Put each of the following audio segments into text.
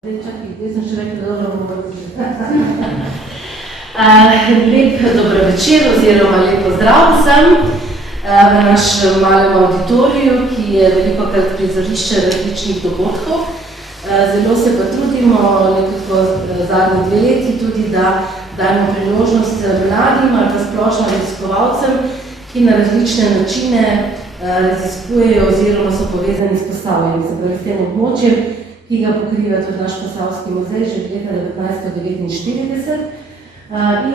Zdaj sem še rekla, da dobro Lep dobro večer oziroma lep pozdrav vsem v našem malem auditoriju, ki je velikokrat prizorišče različnih dogodkov. Zelo se pa trudimo, nekako zadnji 2 leti tudi, da dajemo priložnost mladim ali pa splošno raziskovalcem, ki na različne načine raziskujejo oziroma so povezani s Posavjem, se pravi s tem območjem, ki ga pokriva tudi naš Posavski muzej že od leta 1949.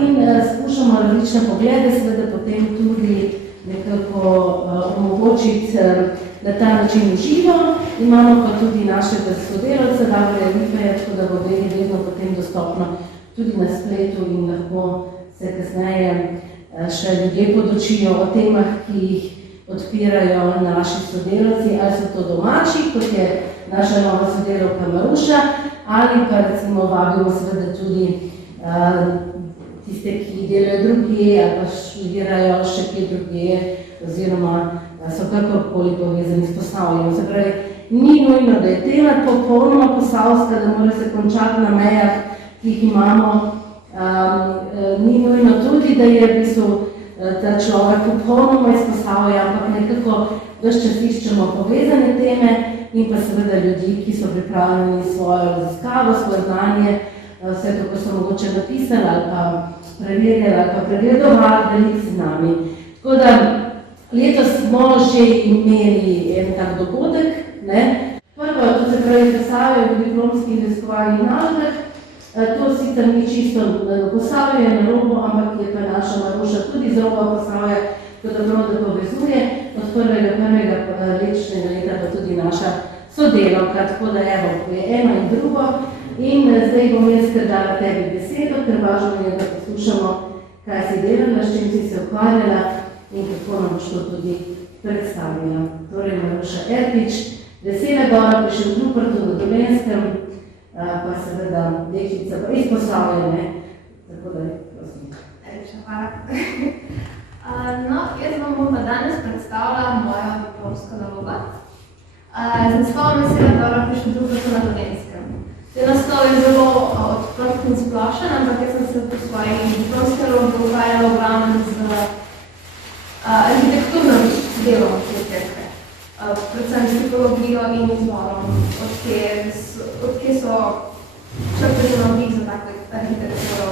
In skušamo različne poglede, seveda potem tudi nekako omogočiti na ta način uživo. Imamo pa tudi našega sodelavca, Davorja Lipeja, tako da bo vedno potem dostopno tudi na spletu in lahko se kasneje še ljudje podučijo o temah, ki jih odpirajo naši sodelavci, ali so to domači, kot je naša nova sodelavka Maruša, ali pa recimo vabimo seveda tudi tiste, ki delajo drugje ali pa študirajo še kje drugje oziroma so kakorkoli povezani s Posavjem. Se pravi, ni nujno, da je tema popolnoma posavska, da mora se končati na mejah, ki jih imamo. Ni nujno tudi, da je v bistvu ta človek popolnoma iz Posavja, ampak nekako ves čas iščemo povezane teme in pa seveda ljudi, ki so pripravljeni svojo raziskavo, svoje znanje, vse to, ko so mogoče napisali ali pa preverjali ali pa pregledovali, deliti z nami. Tako da letos smo že imeli en tak dogodek, ne? Prvo, to se pravi Posavje v diplomskih raziskovalnih nalogah. To sicer ni čisto na Posavje, na robu, ampak je pa naša Maruša tudi z roba Posavja, tako da prav da povezuje od 1. letošnjega leta pa tudi naša sodelavka, tako da evo, je eno in drugo. In zdaj bom jaz kar dala tebi besedo, ker važno je, da poslušamo, kaj si delala, s čim si se ukvarjala in kako nam boš to tudi predstavila. Torej, Maruša Erpič, Vesela gora, pa še v Rupertu na Dolenjskem, pa seveda deklica pa iz Posavja, ne? Tako da, prosim. Hvala. No, jaz vam bom pa danes predstavila mojo diplomsko nalogo. Z naslovom Vesela gora, pa še v Rupertu na Dolenjskem. Te naslov je zelo odprt in splošen, ampak jaz sem se po svoji diplomski nalogi ukvarjala v glavnem z arhitekturnim delom te cerkve. Predvsem s tipologijo in izvorom, odkje so črpali navdih za tako arhitekturo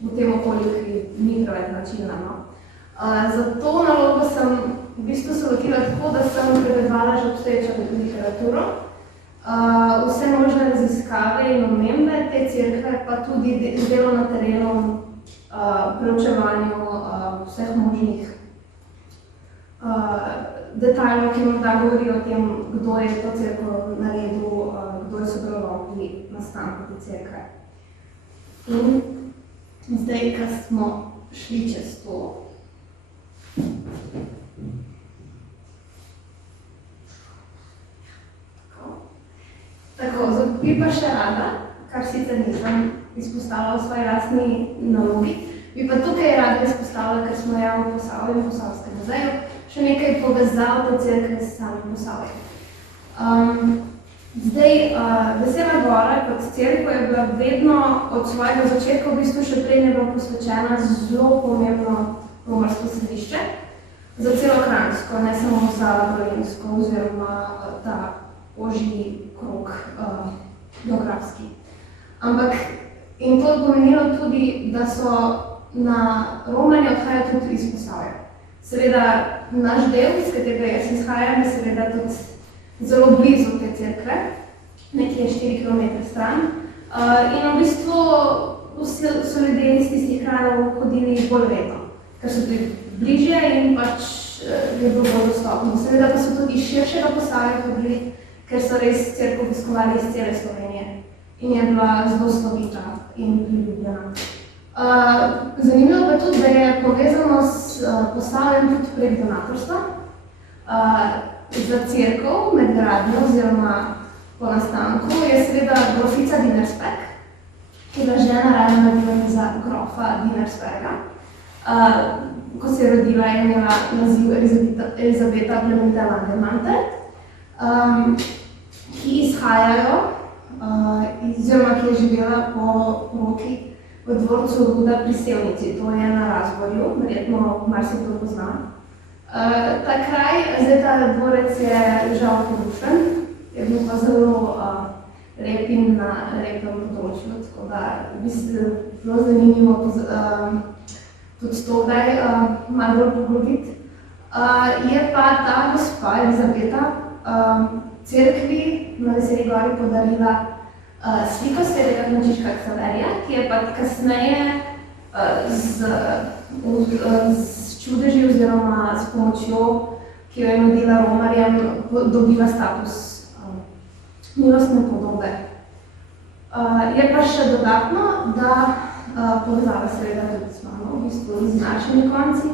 v tem okolju, ki ni preveč značilna. Za to nalogo sem v bistvu se lotila tako, da sem prevedvala že obstoječo literaturo, vse možne raziskave in omembe te cerkve, pa tudi delo na terenu, preučevanju vseh možnih detajlov, ki morda govorijo o tem, kdo je to cerkev naredil, kdo je sodeloval pri nastanku te cerkve. In zdaj, ko smo šli čez to, tako, bi pa še rada, kar sicer nisem izpostavila v svoji lastni nalogi, bi pa tukaj rada izpostavila, ker smo ja v Posavju in Posavskem muzeju, še nekaj povezav te cerkve s samim Posavjem. Vesela gora kot cerkev je bila vedno od svojega začetka, v bistvu še prej je bila posvečena zelo pomembno romarsko središče za celo Kranjsko, ne samo za Dolenjsko oziroma ta ožji krog geografski. Ampak in to je pomenilo tudi, da so na romanje odhajali tudi iz Posavja. Seveda, naš del, iz katerega jaz izhajam, je seveda tudi zelo blizu te cerkve, nekje 4 km stran. In v bistvu so ljudje iz tistih krajev hodili bolj redno, ker so tudi bližje in pač je bilo bolj dostopno. Seveda pa so tudi širšega Posavja hodili, ker so res cerkev obiskovali iz cele Slovenije in je bila zelo slovita in priljubljena. Zanimivo pa tudi, da je povezano s Posavjem tudi prek donatorstva. Za cerkev med gradnjo oziroma po nastanku je seveda grofica Dinersberg, ki je bila žena ravno za grofa Dinersberga. Ko se je rodila, je imela naziv Elizabeta Plemenita Langermante, ki izhajajo poroki v dvorcu Ruda pri Sevnici, to je na Razborju, verjetno marsikdo pozna. Ta kraj, zdaj ta dvorec je žal porušen, je bil pa zelo lep in na lepem področju, tako da bi se bilo zanimivo tudi to kdaj malo bolj poglobiti. Je pa ta gospa Elizabeta cerkvi na Veseli gori podarila sliko svetega Frančiška Ksaverija, ki je pa kasneje z čudeži oziroma s pomočjo, ki jo je nudila romarjem, dobila status milostne podobe. Je pa še dodatno, da povezava seveda tudi s mano, v bistvu z našimi konci.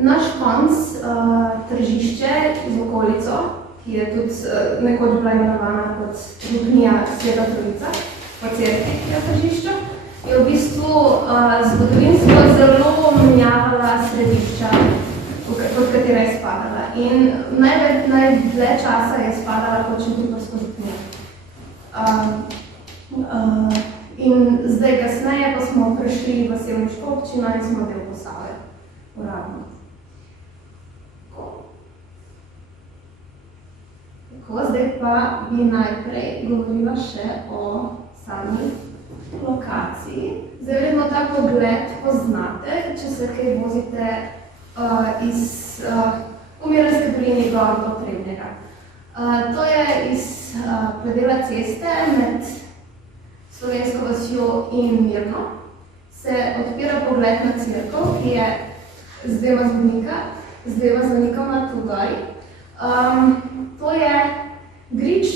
Naš konc, Tržišče z okolico, ki je tudi nekoč bila imenovana kot župnija Sveta Trojica, po cerkvi, ki je v Tržišču, je v bistvu zgodovinsko zelo menjavala središča, pod katera je spadala. In najdlje časa je spadala pod Šentrupertsko župnijo. In zdaj kasneje pa smo prišli v sevniško občino in smo del Posavja, uradno. Zdaj pa bi najprej govorila še o sami lokaciji. Zdaj verjetno ta pogled poznate, če se kaj vozite iz Umiranske doline gor do Trebnjega. To je iz predela ceste med Slovensko vasjo in Mirno. Se odpira pogled na cerkev, ki je z dvema zvonikoma tu gori. To je grič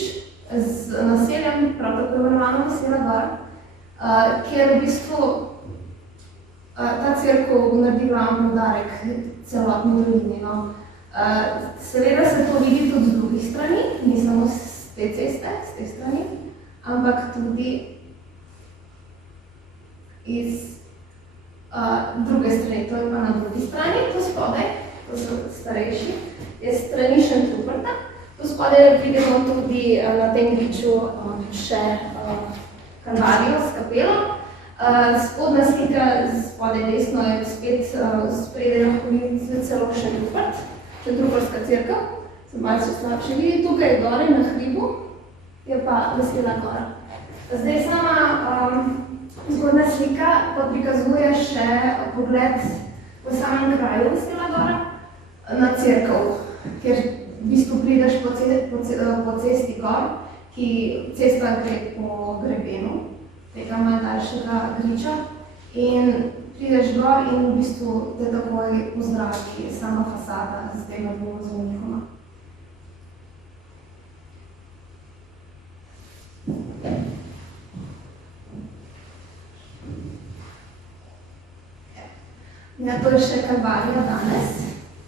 z naseljem, prav tako imenovano Vesela gora, kjer v bistvu ta cerkev naredi glavni poudarek celotni dolini. Seveda se to vidi tudi z drugih strani, ni samo z te ceste, z te strani, ampak tudi iz druge strani, to je pa na drugi strani, to spodaj, to so starejši, je strani Šentruperta. Tu spodaj vidimo tudi na tem griču še Kalvarijo s kapelo. Spodnja slika spodaj desno je spet spredaj lahko vidite celo Šentrupert, Šentrupertska cerkev. Se malce slabše vidi, tukaj gori na hribu je pa Vesela gora. Zdaj sama zgodna slika pa prikazuje še pogled v samem kraju Vesela gora na cerkev, kjer v bistvu prideš po cesti gor, ki cesta gre po grebenu tega malo daljšega griča in prideš gor in v bistvu te takoj pozdravi sama fasada z tega dvoma zvonikoma. Ja, to je še Kalvarija danes,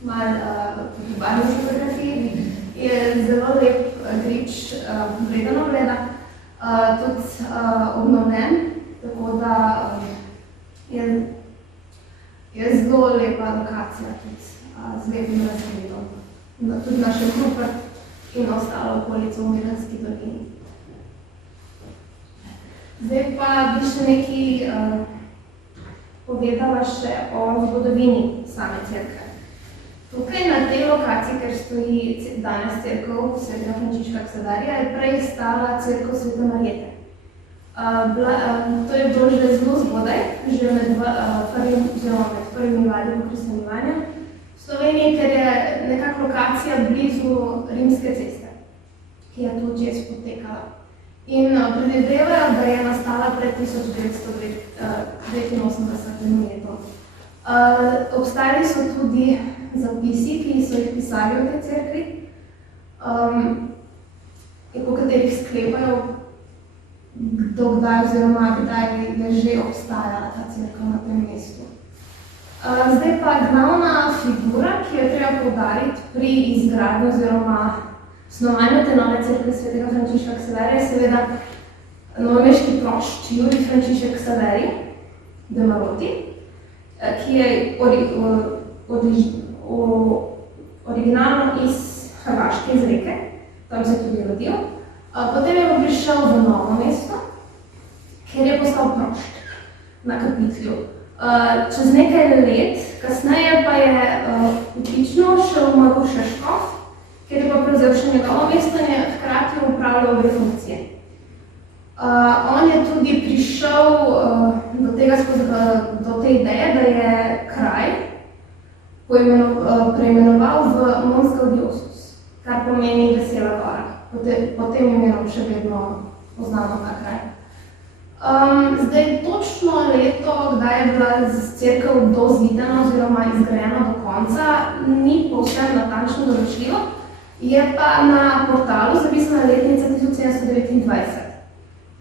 malo tudi barvni fotografiji. Je zelo lep grič, vreden ogleda, tudi obnovljen, tako da je zelo lepa lokacija tudi z lepim razgledom. Tudi na Šentrupert in ostalo okolico v Umiranski dolini. Zdaj pa bi še nekaj povedala še o zgodovini same cerkve. Tukaj na tej lokaciji, ker stoji danes cerkev svetega Frančiška Ksaverija, je prej stala cerkev Svete Marjete. To je bilo že zelo zgodaj, že med prvimi vali pokriževanja v Sloveniji, ker je nekako lokacija blizu Rimske ceste, ki je tu čez potekala. In predvidevajo, da je nastala pred 1989 letom. Obstajali so tudi zapisi, ki so jih pisali v tej cerkvi, po katerih sklepajo, kdaj oziroma kdaj je že obstajala ta cerkev na tem mestu. Zdaj pa glavna figura, ki jo treba poudariti pri izgradnji oziroma snovanju te nove cerkve svetega Frančiška Ksaverija je seveda novomeški prošč Jurij Frančišek Ksaverij de Maroti, ki je originalno iz Hrvaške, iz Reke, tam se tudi rodil. Potem je pa prišel v Novo mesto, kjer je na kapitlju. Čez nekaj let, kasneje pa je vtično šel v Mago Šeškov, kjer je pa prevzel še njegovo mesto in je hkrati upravljal obe funkcije. On je tudi prišel do te ideje, da je kraj preimenoval v Mons Gaudiosus, kar pomeni Vesela gora. Po tem imenom še vedno poznamo ta kraj. Zdaj, točno leto, kdaj je bila cerkev dozidana oziroma izgrajena do konca, ni povsem natančno določljivo, je pa na portalu zapisana letnica 1729.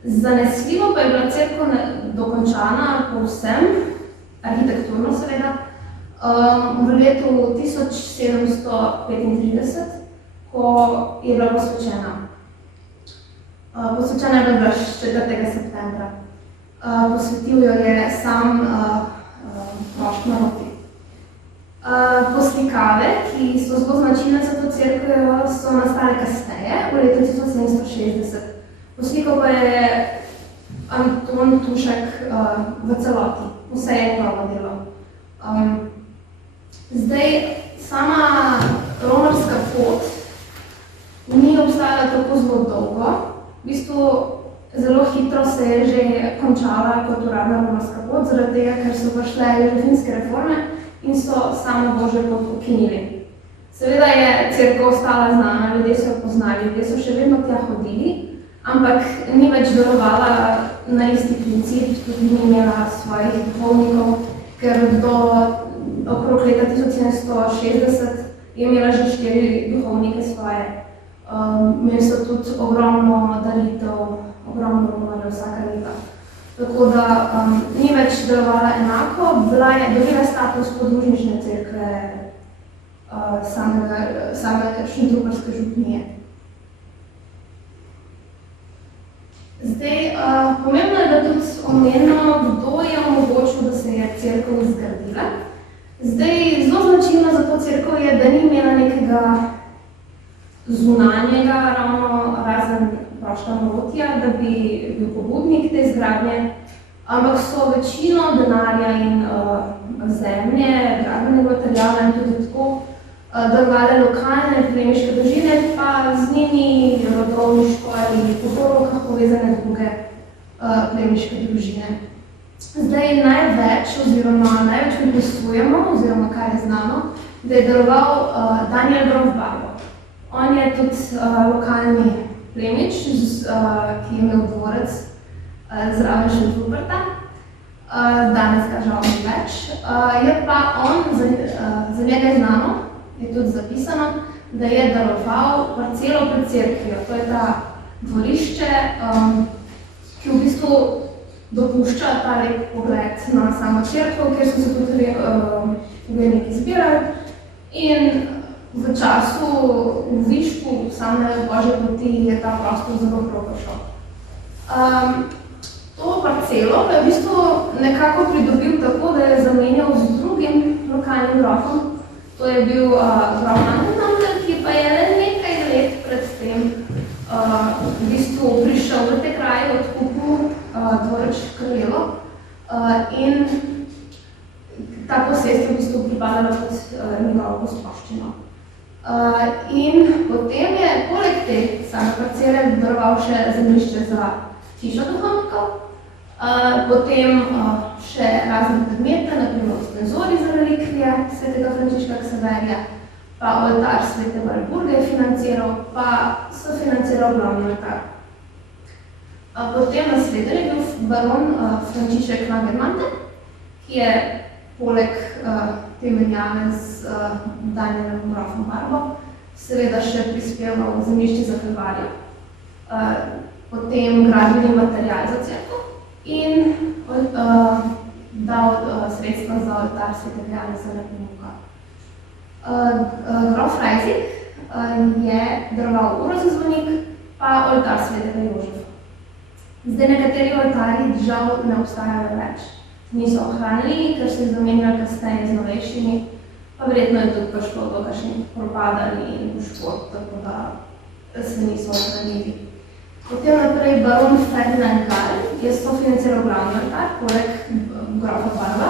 Zanesljivo pa je bila cerkev dokončana povsem, arhitekturno seveda, v letu 1735, ko je bila posvečena. Posvečena je bila 4. septembra. Posvetil jo je sam mošt Maroti. Poslikave, ki so zelo značilne za to cerkev, so nastale kasneje, v letu 1760. Poslikal pa je Anton Tušek v celoti, vse je njegovo delo. Zdaj, sama romarska pot ni obstajala tako zelo dolgo. V bistvu, zelo hitro se je že končala kot uradna romarska pot, zaradi tega, ker so prišle jožefinske reforme in so samo Božjo pot ukinili. Seveda je cerkev ostala znana, ljudje so jo poznali, ljudje so še vedno tja hodili, ampak ni več delovala na isti princip, tudi ni imela svojih duhovnikov, ker do okrog leta 1760 je imela že 4 duhovnike svoje. Imeli so tudi ogromno daritev, ogromno romarjev vsaka leta. Tako da ni več delovala enako, dobila status podružnične cerkve same Šentrupertske župnije. Zdaj, pomembno je, da tudi omenimo, kdo je omogočil, da se je cerkev izgradila. Zdaj, zelo značilno za to cerkev je, da ni imela nekega zunanjega, ravno razen Prošta Marotija, da bi bil pobudnik te izgradnje, ampak so večino denarja in zemlje, gradbenega materiala in tudi tako delovale lokalne plemiške družine, pa z njimi rodovniško ali po porokah povezane druge plemiške družine. Zdaj največ pripisujemo, oziroma kar je znano, da je deloval Daniel grof Barbo. On je tudi lokalni plemič, ki je imel dvorec zraven Šentruperta. Danes ga žal ni več. Je pa on, za njega je znano, je tudi zapisano, da je daroval parcelo pred cerkvijo. To je ta dvorišče, ki v bistvu dopušča ta lep pogled na samo cerkev, kjer so se tudi pogledniki zbirali. In v času v višku same Božje poti je ta prostor zelo prošel. To parcelo je v bistvu nekako pridobil tako, da je zamenjal z drugim lokalnim grofom. To je bil grof Mandeltamler, ki pa je le nekaj let pred tem v bistvu prišel v te kraje, odkupil dvorec Kraljevo in ta posest v bistvu pripadala pod njegovo gospoščino. In potem je poleg te same parcele daroval še zemljišče za hišo duhovnikov, potem še razne predmete, naprimer sponzori za relikvije svetega Frančiška Ksaverija, pa oltar svete Valburge je financiral, pa so financiral glavni oltar. Potem naslednji je bil baron Frančišek Lagermante, ki je poleg te menjave z Danielom grofom Barbo seveda še prispeval zemljišče za Kalvarijo, potem gradbeni material za cerkev in dal sredstva za oltar svetega Janeza Nepomuka. Grof Freising je daroval uro za zvonik, pa oltar svetega Jožefa. Zdaj nekateri oltarji žal ne obstajajo več. Niso ohranili, ker so jih zamenjali kasneje z novejšimi, pa verjetno je tudi prišlo do kakšnih propadanj in poškodb, tako da se niso ohranili. Potem naprej baron Ferdinand Gall je sofinanciral glavni oltar, poleg grofa Barba.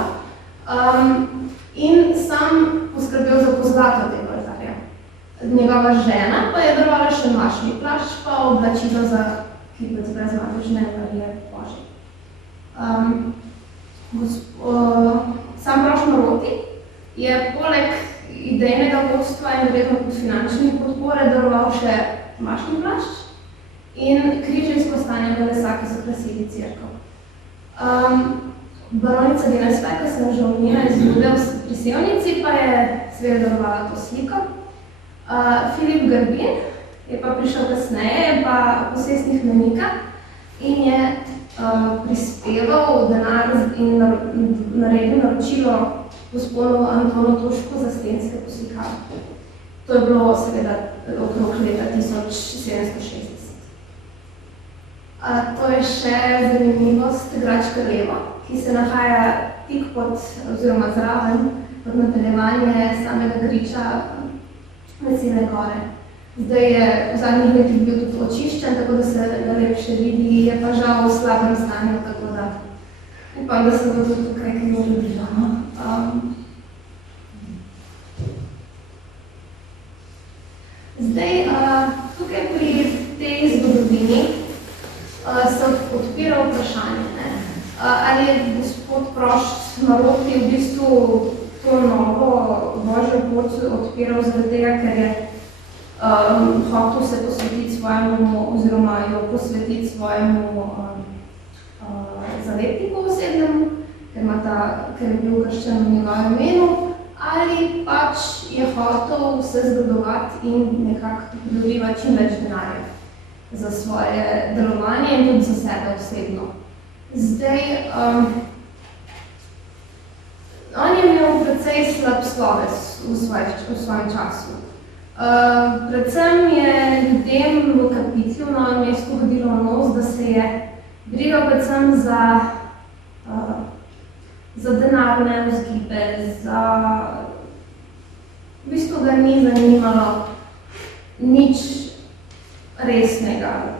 In sam poskrbel za pozlato tega oltarja. Njegova žena pa je darovala še mašni plašč, pa oblačilo za kipec brezmadežne Marije Božje. Sam Brož Maroti je poleg idejnega vodstva in verjetno kot finančne podpore daroval še mašni plašč in križ iz kostanjega lesa, ki so krasili cerkev. Baronica Dinajsve, ki sem že omenila iz Ljude pri Sevnici, pa je seveda darovala to sliko. Filip Grbin je pa prišel kasneje, je pa posestnik Menika in je prispeval denar in naredil naročilo gospodu Antonu Tošku za stenske poslikave. To je bilo seveda okrog leta 1760. To je še zanimivost Gračka Levo, ki se nahaja tik pod, oziroma zraven, pod nadaljevanje samega griča Mesine gore. Zdaj je v zadnjih letih bil tudi očiščen, tako da se najlepše vidi, je pa žal v slabem stanju, tako da upam, da se bo tudi tukaj kaj naredilo. Zdaj, tukaj pri tej zgodovini se odpira vprašanje, ali je gospod Brož Maroti v bistvu to novo Božjo pot odpiral zaradi tega, ker je hotel se posvetiti svojemu, oziroma jo posvetiti svojemu zavetniku osebnemu, ker je bil krščen v njegovem imenu, ali pač je hotel vse zgledovati in nekako pridobivati čim več denarja za svoje delovanje in tudi za sebe osebno. Zdaj, on je imel precej slab sloves v svojem času. Predvsem je ljudem v kapitlu na Novem mestu hodilo nos, da se je brigal predvsem za denarne vzgibe, v bistvu ga ni zanimalo nič resnega.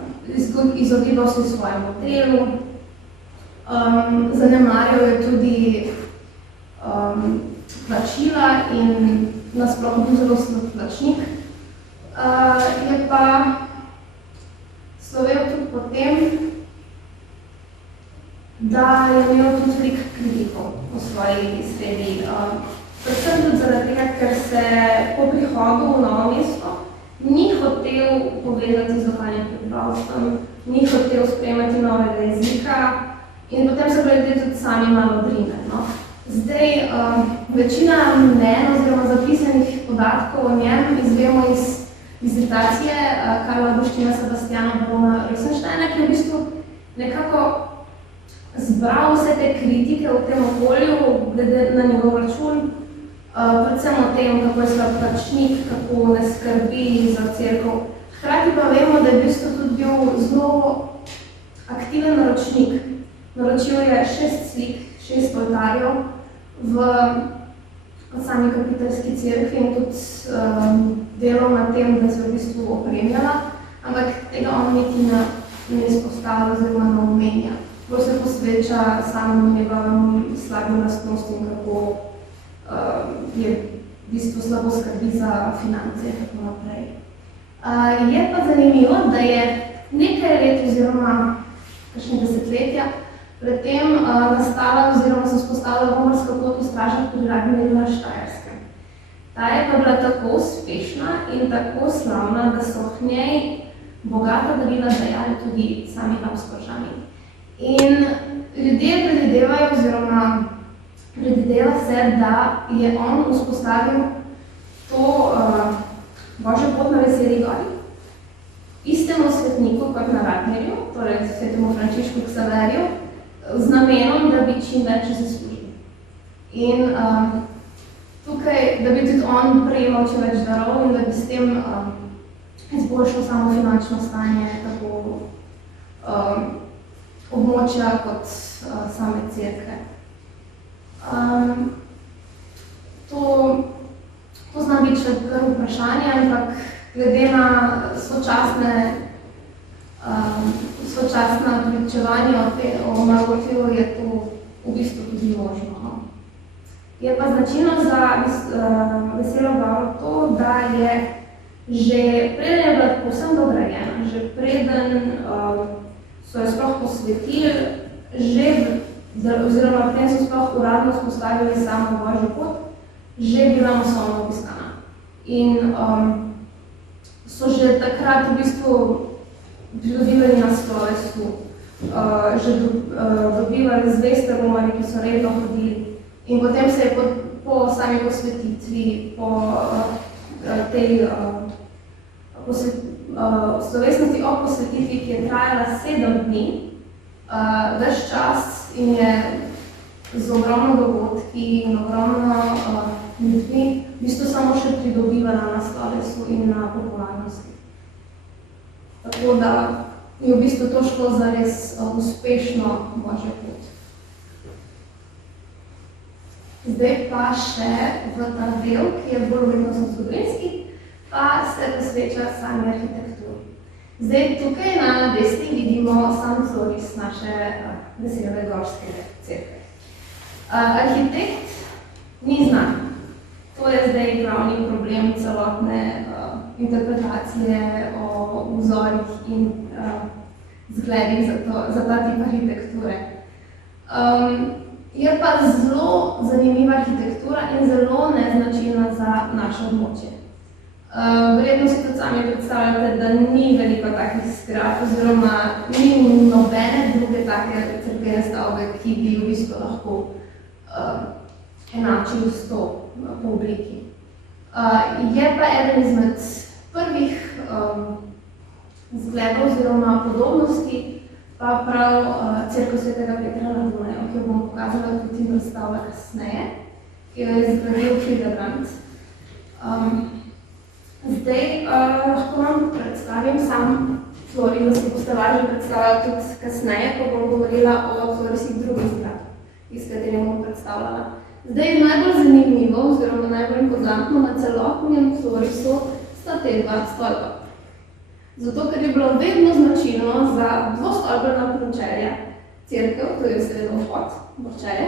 Izogibal se svojemu delu, zanemarjal je tudi plačila in nasploh bil zelo slab plačnik. Je pa slovel tudi po tem, da je imel tudi veliko kritikov v svoji sredi. Predvsem tudi zaradi tega, ker se po prihodu v Novo mesto ni hotel povezati z lokalnim prebivalstvom, ni hotel sprejemati novega jezika in potem so bili tudi sami malo drine. Zdaj, večina mnen oziroma zapisanih podatkov o njem izvemo iz dizertacije Karla Boština Sebastiana barona Rosensteina, ki je v bistvu nekako zbral vse te kritike v tem okolju glede na njegov račun, predvsem o tem, kako je slab plačnik, kako ne skrbi za cerkev. Hkrati pa vemo, da je v bistvu tudi bil zelo aktiven naročnik. Naročil je 6 slik, 6 oltarjev v sami kapiteljski cerkvi in tudi delal na tem, da se v bistvu opremljala, ampak tega on niti ne izpostavlja oziroma ne omenja. Bolj se posveča samemu njegovemu slabim lastnostim, kako je v bistvu slabo skrbi za finance in tako naprej. Je pa zanimivo, da je nekaj let oziroma kakšne desetletja predtem nastala oziroma se vzpostavila romarska pot v stražah pri Radmirju na Štajerskem. Ta je pa bila tako uspešna in tako slavna, da so k njej bogata darila dajali tudi sami Habsburžani. In ljudje predvidevajo oziroma predvideva se, da je on vzpostavil to Božjo pot na Veseli gori istemu svetniku kot na Radmirju, torej svetemu Frančišku Ksaverju, z namenom, da bi čim več zaslužil. In tukaj, da bi tudi on prejemal čim več darov in da bi s tem izboljšal samo finančno stanje tako območja kot same cerkve. To zna biti še kar vprašanje, ampak glede na sočasna pričevanja o Marotiju je to v bistvu tudi možno. Je pa značilno za veselo goro to, da je že preden je bila povsem dograjena, že preden so jo sploh posvetili, oziroma preden so sploh uradno spostavili samo Božjo pot, že bila masovno obiskana. In so že takrat v bistvu pridobivali na slovesu, že dobivali zveste romani, ki so redno hodili. In potem se je po sami posvetitvi, po tej slovesnosti o posvetitvi, ki je trajala 7 dni, ves čas in je z ogromno dogodki in ogromno ljudmi v bistvu samo še pridobivala na slovesu in na popularnosti. Tako da je v bistvu to šlo za res uspešno Božjo pot. Zdaj pa še v ta del, ki je bolj umetnostno-zgodovinski, pa se posveča sami arhitekturi. Zdaj tukaj na desni vidimo sam vzorec naše veselove gorske cerkve. Arhitekt ni znan. To je zdaj glavni problem celotne interpretacije o vzorih in zgledih za ta tip arhitekture. Je pa zelo zanimiva arhitektura in zelo neznačilna za naše območje. Verjetno si tudi sami predstavljate, da ni veliko takih zgradb, oziroma ni nobene druge take cerkvene stavbe, ki bi v bistvu lahko enačil s to po obliki. Je pa eden izmed prvih zgledov oziroma podobnosti pa prav cerkev svetega Petra na Dunaju, ki jo bom pokazala tudi in predstavila kasneje, ki jo je zgradil Hildebrandt. Zdaj lahko vam predstavim sam Florin, da si boste lažje predstavljala tudi kasneje, ko bom govorila o florisih drugih zgrad, iz katerih bom predstavljala. Zdaj najbolj zanimivo oziroma najbolj impozantno na celotnem florisu sta te dva stolpa. Zato, ker je bilo vedno značilno za dvostolpena pločerja cerkev, to je seveda vhod borčerje,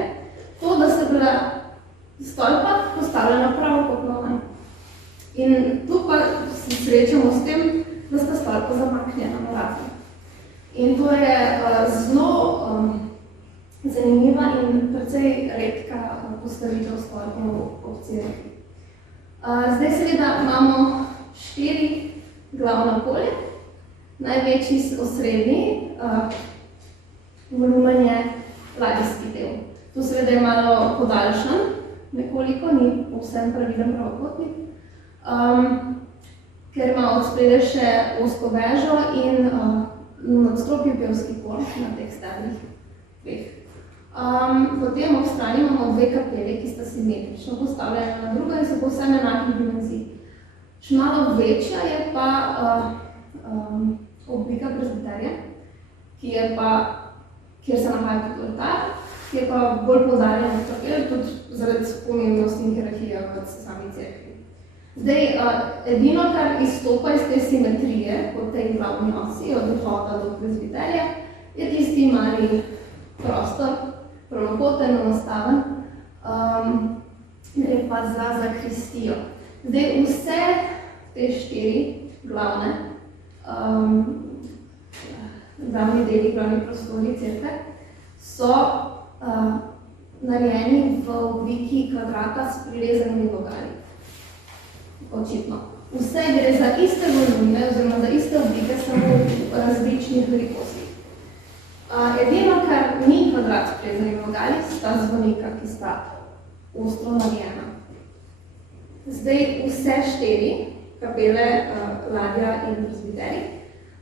to, da se bila stolpa postavljena pravokotno. In tu pa se srečamo s tem, da sta stolpa zamaknjena na razne. In to je zelo zanimiva in precej redka postavitev stolpov v cerkvi. Zdaj seveda imamo 4 glavna polja. Največji osrednji volumen je ladijski del. Tu seveda je malo podaljšan, nekoliko, ni povsem pravilen pravokotnik, ker ima od spredaj še ozko vežo in nadstropje pevski pol na teh stebrih dveh. Potem ob strani imamo 2 kapeli, ki sta simetrično postavljena na drugo in so povsem enakih dimenzij. Še malo večja je pa oblika prezbiterja, kjer se nahaja tudi oltar, ki je pa bolj poudarjena na kapel, tudi zaradi pomembnosti in hierarhije kot sami cerkvi. Zdaj, edino, kar izstopa iz te simetrije po tej glavni osi, od vhoda do prezbiterja, je tisti mali prostor, pravokoten, enostaven, gre pa za zakristijo. Zdaj, vse te 4 glavni deli, glavni prostori cerkve, so narejeni v obliki kvadrata s prirezanimi vogali. Očitno. Vse gre za iste volume, oziroma za iste oblike, samo v različnih velikostih. Edino, kar ni kvadrat s prirezanimi vogali, sta zvonika, ki sta ostro narejena. Zdaj, vse 4 kapele, ladja in prezbiterij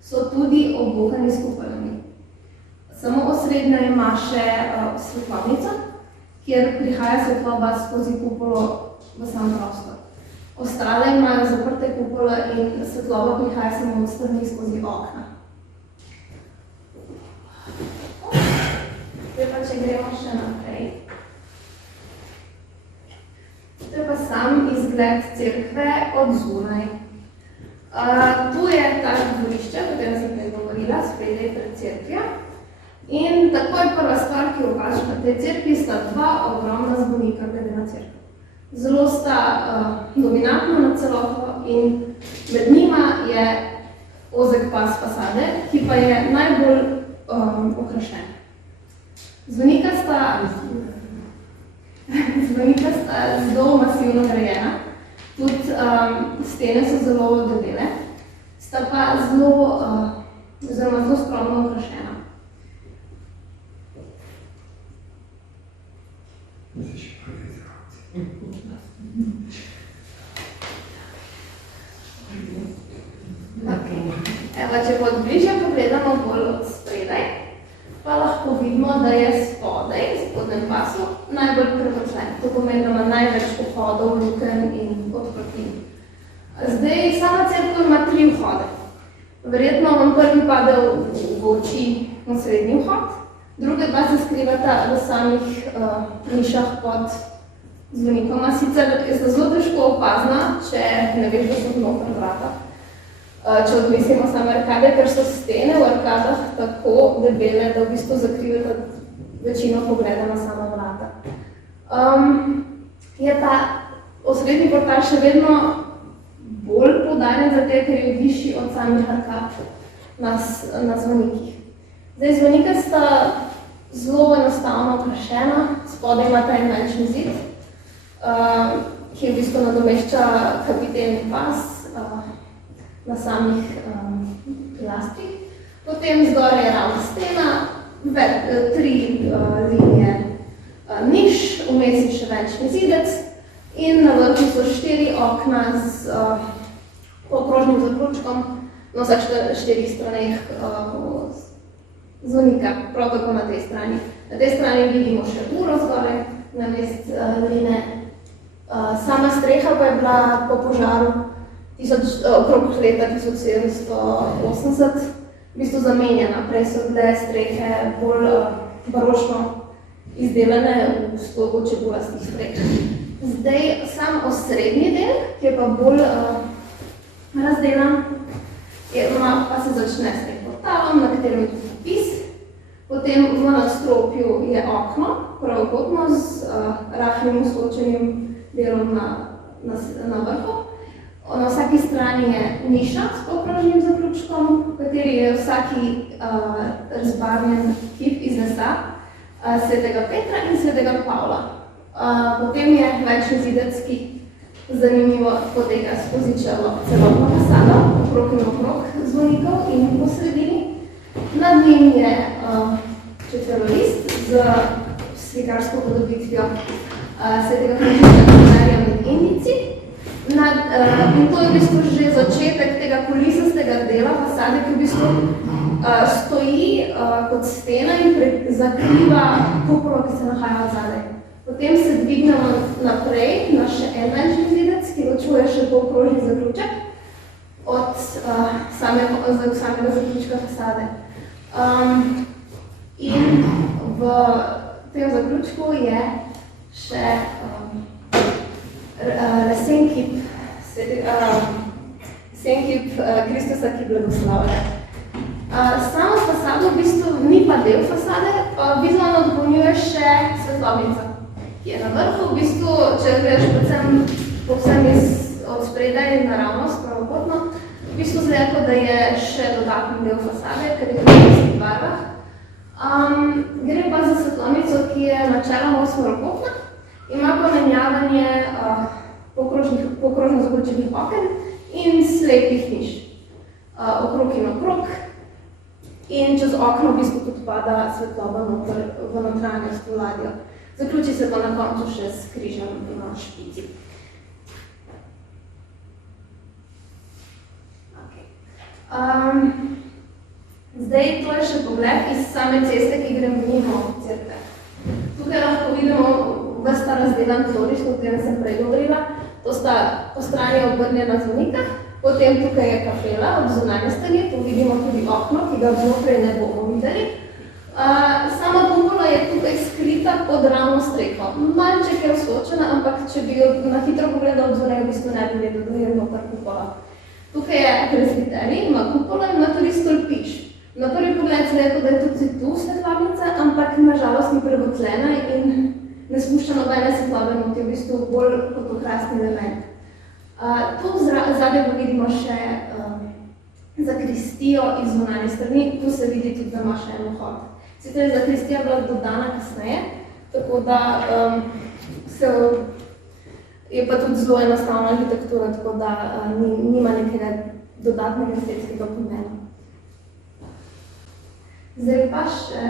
so tudi obokani s kupolami. Samo osrednja ima še svetlobnica, kjer prihaja svetloba skozi kupolo v sam prostor. Ostale imajo zaprte kupole in svetloba prihaja samo od strani skozi okna. Zdaj pa, če gremo še naprej. To je pa sam izgled cerkve od zunaj. Tu je ta dvorišče, o katerem sem prej govorila, spredaj pred cerkvijo. In tako je prva stvar, ki jo opažam na tej cerkvi, sta dva ogromna zvonika glede na cerkev. Zelo sta dominantna na celoto in med njima je ozek pas fasade, ki pa je najbolj okrašen. Zvonika sta zelo masivno grajena, tudi stene so zelo debele, sta pa zelo skromno okrašena. Evo, če pod bližje pogledamo bolj od spredaj, pa lahko vidimo, da je spodaj, v spodnjem pasu, najbolj prevršen. To pomeni, da ima največ vhodov, lukenj in odprtin. Zdaj, sama cerkev ima 3 vhode. Verjetno vam prvi pade v oči na srednji vhod, druge pa se skrivata v samih nišah pod zvonikoma. Sicer je zelo težko opazna, če ne veš, da so noter vrata. Če odmislimo same arkade, ker so stene v arkadah tako debele, da v bistvu zakrivata večino pogleda na sama vrata. Je ta osrednji portal še vedno bolj poudarjen, zato ker je višji od samih arkad na zvonikih. Zdaj, zvonika sta zelo enostavno okrašena, spodaj ima ta enajčni zid, ki v bistvu nadomešča kapitelni pas na samih pilastrih. Potem zgoraj je ravna stena, 3 linije niš, vmes je še venčni zidec in na vrhu so 4 okna z okrožnim zaključkom na vseh 4 straneh zvonika, prav tako na tej strani. Na tej strani vidimo še uro zgoraj, na mest line. Sama streha pa je bila po požaru okrog leta 1780 v bistvu zamenjena. Prej so bile strehe bolj baročno izdelane v slogu čebulastih streh. Zdaj, sam osrednji del, ki je pa bolj razdelan, pa se začne s tem portalom, na katerem je tudi napis. Potem v nadstropju je okno, pravokotno z rahlim uskočenim delom na vrhu. Na vsaki strani je niša s okrožnim zaključkom, v kateri je vsaki razbarven kip iz lesa svetega Petra in svetega Pavla. Potem je venčni zidec, ki zanimivo poteka skozi celotno fasado, okrog in okrog zvonikov in po sredini. Nad njim je četverolist z slikarsko podobitvijo svetega Frančiška med Indijci. In to je v bistvu že začetek tega kulisastega dela fasade, ki v bistvu stoji kot stena in zakriva kupolo, ki se nahaja zadaj. Potem se dvignemo naprej na še en venčni zidec, ki ločuje še polkrožni zaključek od samega zaključka fasade. In v tem zaključku je še lesen kip Kristusa, ki blagoslavlja. Samo fasado v bistvu ni pa del fasade, vizualno dopolnjuje še svetlobnica, ki je na vrhu. V bistvu, če gledaš povsem od spredaj naravnost, pravokotno, v bistvu zgleda, da je še dodatni del fasade, ker je v istih barvah. Gre pa za svetlobnico, ki je načeloma osmerokotna, ima pa menjavanje pokrožno zaključenih oken in slepih niš okrog in okrog. In čez okno v bistvu tudi pada svetloba v notranjost v ladjo. Zaključi se pa na koncu še s križem na špici. Zdaj, to je še pogled iz same ceste, ki gre mimo cerkve. Tukaj lahko vidimo ves ta razdelan tlorišč, o katerem sem prej govorila. To sta po strani obrnjena zvonika, potem tukaj je kapela od zunanje strani, tu vidimo tudi okno, ki ga vnaprej ne bomo videli. Sama kupola je tukaj skrita pod ravno streho. Malček je vzskočena, ampak če bi jo na hitro pogledal od zunaj, v bistvu ne bi vedel, da je noter kupola. Tukaj je presbiterij, ima kupola in ima tudi stolpič. Na prvi pogled se rekel, da je tudi tu svetlobnica, dosti prevotlena in ne spušča nobene svetlobe noti, v bistvu bolj kot okrasni element. Tu zadaj pa vidimo še zakristijo iz zunanje strani, tu se vidi tudi, da ima še en vhod. Sicer je zakristija bila dodana kasneje, tako da je pa tudi zelo enostavna arhitektura, tako da nima nekega dodatnega estetskega pomena. Zdaj pa še...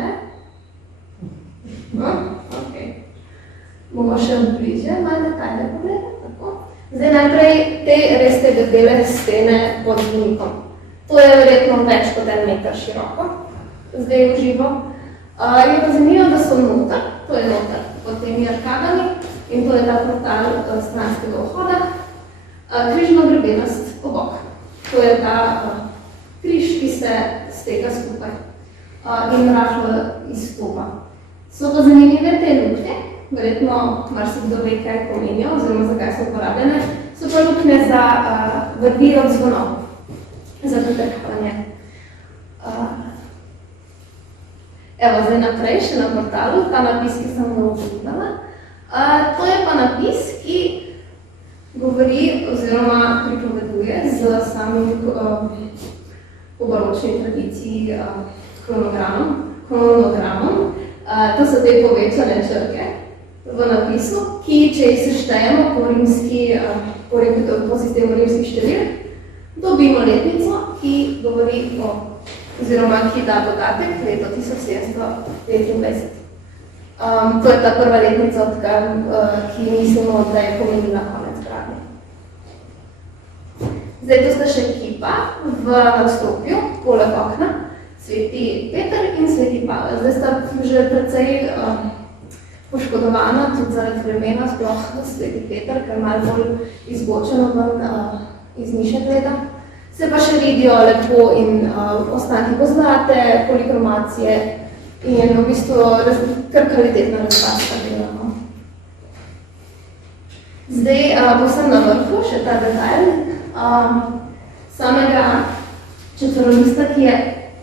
Bomo še bližje, malo detajle pogledati. Zdaj najprej te res te debele stene pod zvonikom. To je verjetno več kot 1 meter široko, zdaj v živo. Je pa zanimivo, da so noter, to je noter pod temi arkadami in to je ta portal stranskega vhoda. Križno grebenast obok. To je ta križ, ki se stega skupaj in rahlo izstopa. So pa zanimive te luknje, verjetno marsikdo ve, kaj pomenijo oziroma zakaj so uporabljene, so pa luknje za vrvi od zvonov, za pretrkavanje. Evo, zdaj naprej, še na portalu, ta napis, ki sem ga upoglala. To je pa napis, ki govori oziroma pripoveduje z samim po baročni tradiciji kronogramom. To so te povečane črke v napisu, ki, če jih seštejemo po sistemu rimskih številk, dobimo letnico, ki govori oziroma ki da dodatek leto 1725. To je ta prva letnica, ki mislimo, da je pomenila konec gradnje. Zdaj, to sta še kipa v nadstropju, poleg okna, Sveti Peter in Sveti Pavel. Zdaj sta že precej poškodovana, tudi zaradi vremena, sploh Sveti Peter, ker malo bolj izbočeno ven iz niše gleda. Se pa še vidijo lepo in ostanki pozlate, polikromacije in v bistvu kar kvalitetna razpasta delamo. Zdaj, povsem na vrhu še ta detajl samega četverolista, ki je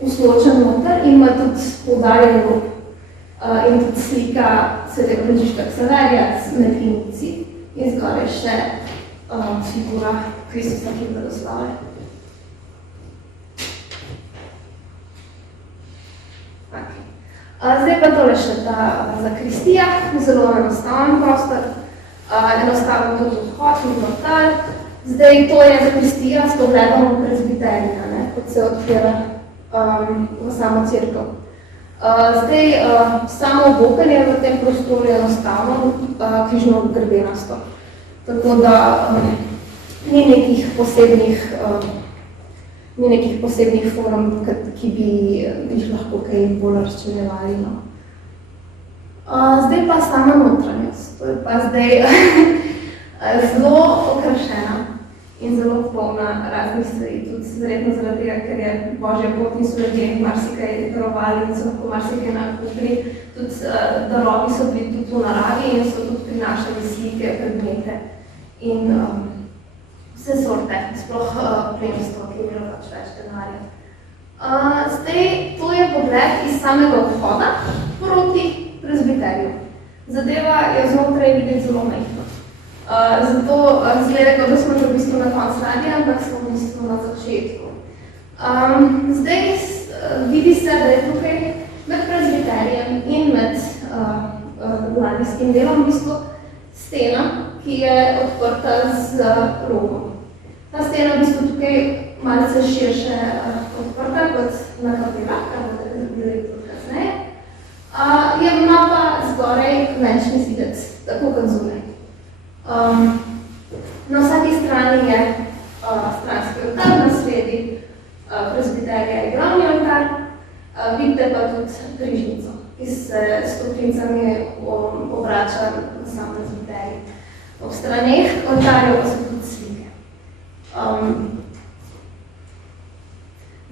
usločen noter in ima tudi poudarjen rob in tudi slika svetega Frančiška Ksaverija med Finici in zgoraj še figura Kristusa, ki blagoslavlja. Zdaj pa tole še ta zakristija, zelo enostaven prostor, enostaven tudi vhod in portal. Zdaj, to je zakristija s pogledom v prezbiterija, kot se odpira v samo cerkev. Zdaj, samo obokanje v tem prostoru je enostavno križno grebenasto. Tako da ni nekih posebnih form, ki bi jih lahko kaj bolj razčlenjevali. Zdaj pa sama notranjost. To je pa zdaj zelo okrašena in zelo polna raznih stvari, tudi verjetno zaradi tega, ker je Božja pot in so ljudje marsikaj darovali in so lahko marsikaj nakupili. Tudi darovi so bili tudi v naravi in so tudi prinašali slike, predmete in vse sorte, sploh plemstvo, ki je bilo pač več denarja. Zdaj, to je pogled iz samega vhoda proti prezbiterju. Zadeva je znotraj videti zelo majhno. Zato zgleda, kot da smo že v bistvu na koncu radija, ampak smo v bistvu na začetku. Zdaj vidi se, da je tukaj med prezbiterijem in med ladijskim delom v bistvu stena, ki je odprta z robom. Ta stena v bistvu tukaj malce širše odprta kot na kapirah, kar boste videli tudi kasneje. Ima pa zgoraj venčni zidec, tako kot zunaj. Na vsaki strani je stranski oltar, na sredi prezbiterija je glavni oltar, vidite pa tudi križnico, ki se s stopnicami obrača na sam prezbiterij. Ob straneh oltarjev pa so tudi slike.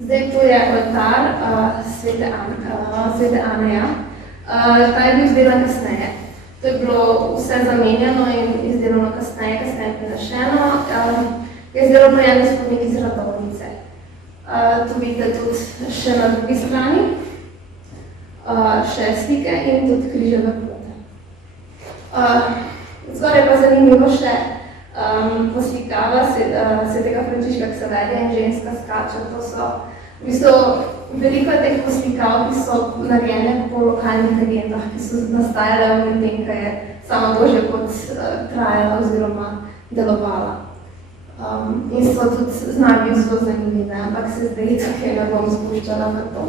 Zdaj tu je oltar Svete Aneja. Ta je bil izdelan kasneje. To je bilo vse zamenjano in izdelano kasneje prenešeno. Je izdelal prejemni spodnik iz Radovnice. Tu vidite tudi še na drugi strani. še slike in tudi križeve plote. Zgoraj pa zanimivo še poslikava svetega Frančiška Ksaverija in ženska skača. To so v bistvu veliko teh poslikav, ki so narejene po lokalnih legendah, ki so nastajale v tem, kaj je sama Božja pot trajala oziroma delovala. In so tudi z nami zelo zanimive, ampak se zdaj tukaj ne bom spuščala v to.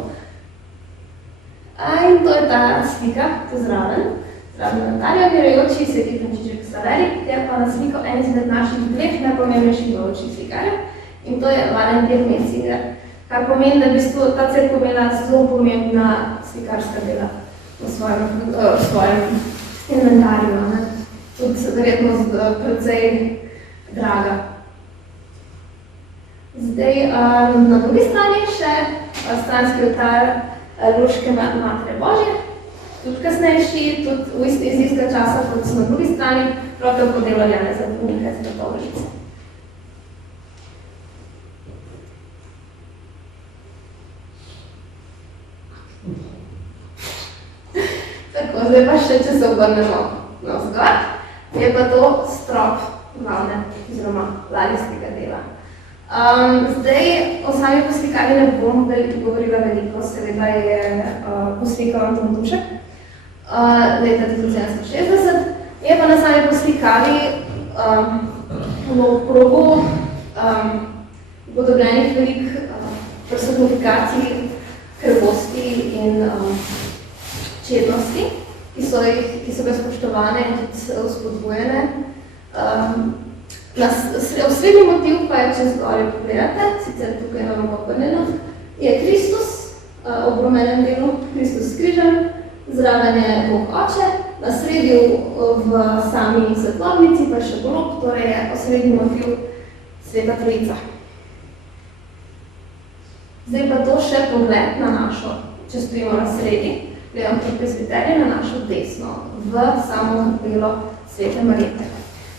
In to je ta slika, to zraven Natalija, verajoči sveti Frančišek Ksaverij, je pa na sliko en izmed naših dveh najpomembnejših veroučih slikarjev in to je Valentin Metzinger, kar pomeni, da v bistvu ta cerkev imela zelo pomembna slikarska dela v svojem inventarju, tudi verjetno precej draga. Zdaj, na drugi strani še stranski oltar Luške Matere Božje, tudi kasnejši, tudi iz istega časa, kot so na drugi strani, prav tako delo Janeza Brunika iz Bratovlice. Tako, zdaj pa še, če se obrnemo navzgor, je pa to strop glavne oziroma ladijskega dela. Zdaj, o sami poslikavi ne bom govorila veliko, seveda je poslikal Anton Tušek leta 1960, je pa na sami poslikavi v okrogu upodobljenih velik personifikacij krvosti in čednosti, ki so bile spoštovane in tudi spodbujene. Osrednji motiv pa je, če zgoraj pogledate, sicer tukaj imamo obrnjeno, je Kristus ob rumenem delu, Kristus s križem, zraven je Bog Oče, na sredi v sami svetlobnici pa še grob, torej je osrednji motiv Sveta Trojica. Zdaj pa to še pogled na našo, če stojimo na sredi, gledam pri presbiterju na našo desno, v samo kapelo Svete Marjete.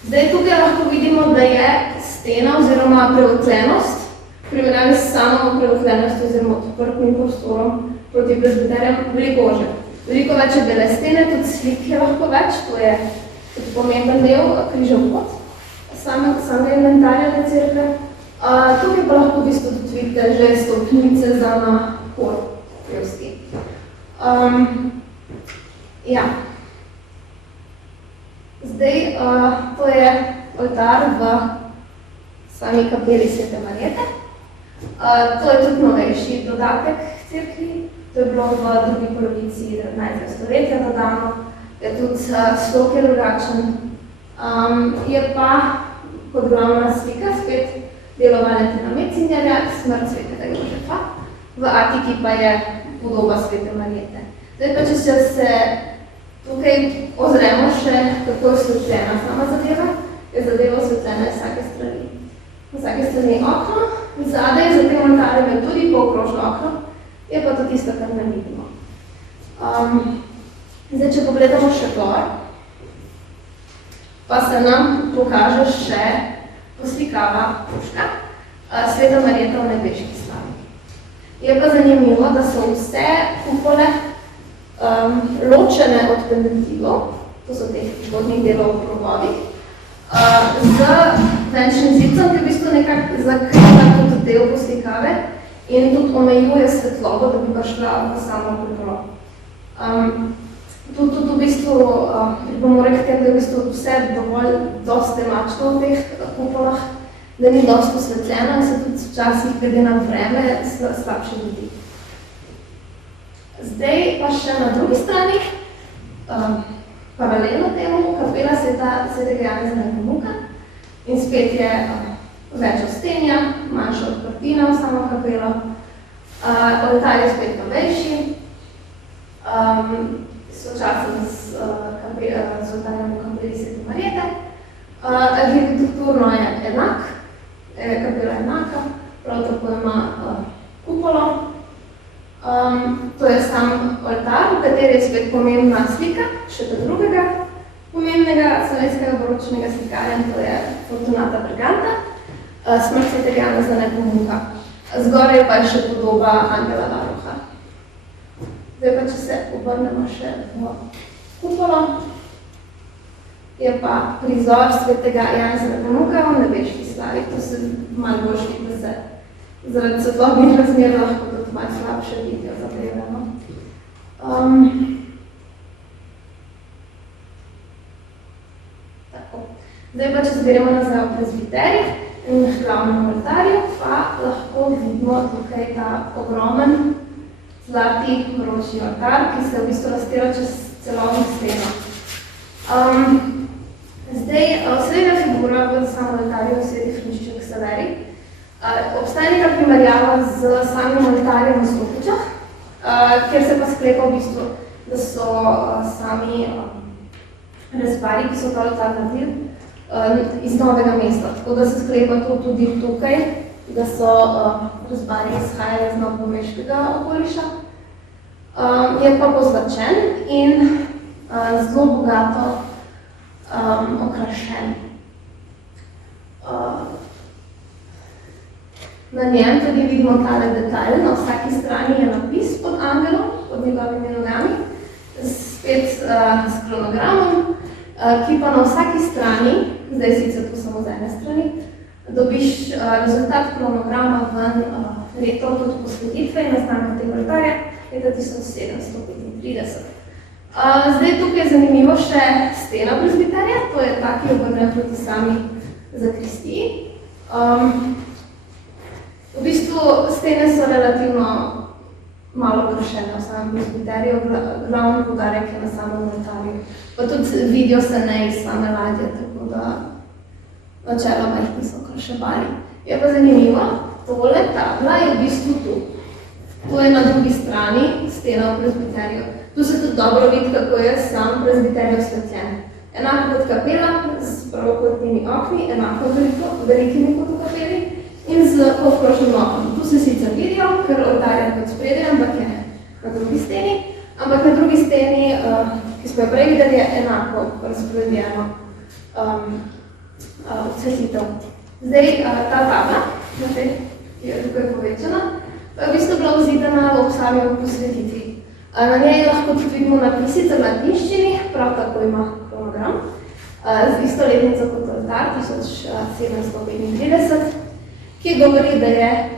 Zdaj tukaj lahko vidimo, da je stena oziroma preotlenost, primerjavi s samo preotlenostjo oziroma odprtnim prostorom proti presbiterjem veliko ožje. Veliko več je bele stene, tudi slik je lahko več, to je tudi pomemben del križev pot, samega inventarja te cerkve. Tukaj pa lahko v bistvu tudi vidite že stopnice za na hor pevski. Ja. Zdaj, to je oltar v sami kapeli Svete Marjete. To je tudi novejši dodatek cerkvi. To je bilo v drugi polovici 19. stoletja dodano. Je tudi slog je drugačen. Je pa kot glavna slika spet delo Valentina Metzingerja, Smrt svetega Jožefa. V Atiki pa je podoba Svete Marjete. Zdaj pa, če se tukaj ozremo še, kako je osvetljena sama zadeva, je zadeva osvetljena iz vsake strani. Na vsake strani okno, zadaj za tem oltarjem je tudi polkrožno okno, je pa to tisto, kar ne vidimo. Zdaj, če pogledamo še gor, pa se nam pokaže še poslikava puška Sveta Marjeta v nebeški slavi. Je pa zanimivo, da so vse kupole ločene od pendentilov, to so teh vodnih delov v probovih, z venčnim zidcem, ki v bistvu nekako zakrita tudi del poslikave in tudi omejuje svetlobo, da bi pa šla v samo prekrov. Tudi v bistvu pripomore k tem, da je v bistvu vse dovolj dosti temačno v teh kupolah, da ni dosti osvetljeno in se tudi včasih glede na vreme slabše vidi. Zdaj pa še na drugi strani, paralelno temu, kapela Svetega Janeza Nepomuka in spet je več ostenja, manjša odprtina v samo kapelo. Oltar je spet novejši, sočasno z oltarjem v kapeli Svete Marjete. Arhitekturno je enak, kapela je enaka, prav tako ima kupolo. To je sam oltar, v kateri je spet pomembna slika, še ta drugega pomembnega slovenskega baročnega slikarja, to je Fortunata Briganta, Smrt svetega Janeza Nepomuka. Zgoraj pa je še podoba Angela Varuha. Zdaj pa, če se obrnemo še v kupolo, je pa prizor svetega Janeza Nepomuka v nebeški slavi. To se malo bolj šli, da se zaradi svetlobnih razmer lahko tudi malo slabše vidijo zadevljeno. Zdaj pa, če se gremo nazaj v prezbiterij in v glavnem oltarju, pa lahko vidimo tukaj ta ogromen zlati ročni oltar, ki se v bistvu raztira čez celotno steno. Zdaj, srednja figura v samem oltarju je Sveti Frančišek Ksaverij. Obstaja neka primerjava z samim oltarjem v Stopičah, kjer se pa sklepa v bistvu, da so sami rezbarji, ki so ta oltar naredili, iz Novega mesta. Tako da se sklepa to tudi tukaj, da so rezbarji izhajali iz novomeškega okoliša. Je pa pozlačen in zelo bogato okrašen. Na njem tudi vidimo tale detalj. Na vsaki strani je napis pod angelom, pod njegovimi nogami, spet s kronogramom, ki pa na vsaki strani, zdaj sicer tu samo z ene strani, dobiš rezultat kronograma ven leto tudi posvetitve in nastanka tega oltarja leta 1735. Zdaj tukaj je zanimivo še stena prezbiterja, to je ta, ki je obrnjena proti sami zakristiji. V bistvu stene so relativno malo okrašene v samem prezbiterju, glavni poudarek je na samem oltarju. Pa tudi vidijo se ne iz same ladje, tako da načeloma jih niso okraševali. Je pa zanimivo, tole tabla je v bistvu tu. To je na drugi strani stena v prezbiterju. Tu se tudi dobro vidi, kako je sam prezbiterij osvetljen. Enako kot kapela, s pravokotnimi okni, enako velikimi kot v kapeli in z okrožnim oknom. Tu se sicer vidijo, ker oltar je kot spredaj, ampak je na drugi steni. Ampak na drugi steni, ki smo jo prej videli, je enako razporedjeno osvetlitev. Zdaj, ta tabla, ki je tukaj povečana, pa je v bistvu bila vzidena v sami posvetitvi. Na njej lahko tudi vidimo napisice v latinščini, prav tako ima kronogram, z isto letnico kot oltar, 1735, ki govori, da je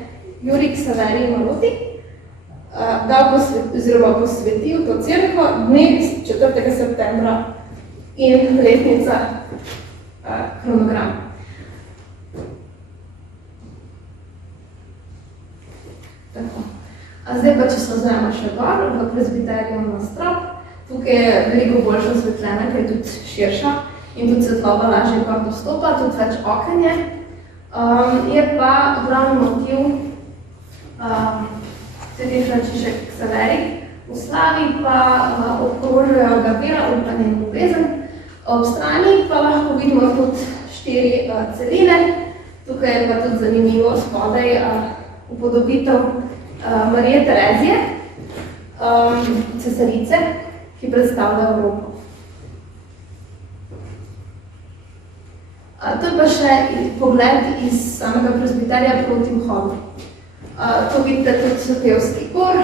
Jurij Ksaverij Maruti posvetil to cerkev dnevi 4. septembra in letnica kronogram. Tako. Zdaj pa, če se vzmemo še gor, v prezbiteriju na strop, tukaj je veliko boljša osvetljena, ker je tudi širša in tudi svetloba lažje gor dostopa, tudi več oken je. Je pa glavni motiv Sveti Frančišek Ksaverij. V slavi pa obkrožajo ga vera, upanje in ljubezen. Ob strani pa lahko vidimo tudi 4 celine. Tukaj je pa tudi zanimivo spodaj upodobitev Marije Terezije, cesarice, ki predstavlja Evropo. To je pa še pogled iz samega prezbiterja proti vhodu. To vidite tudi pevski kor,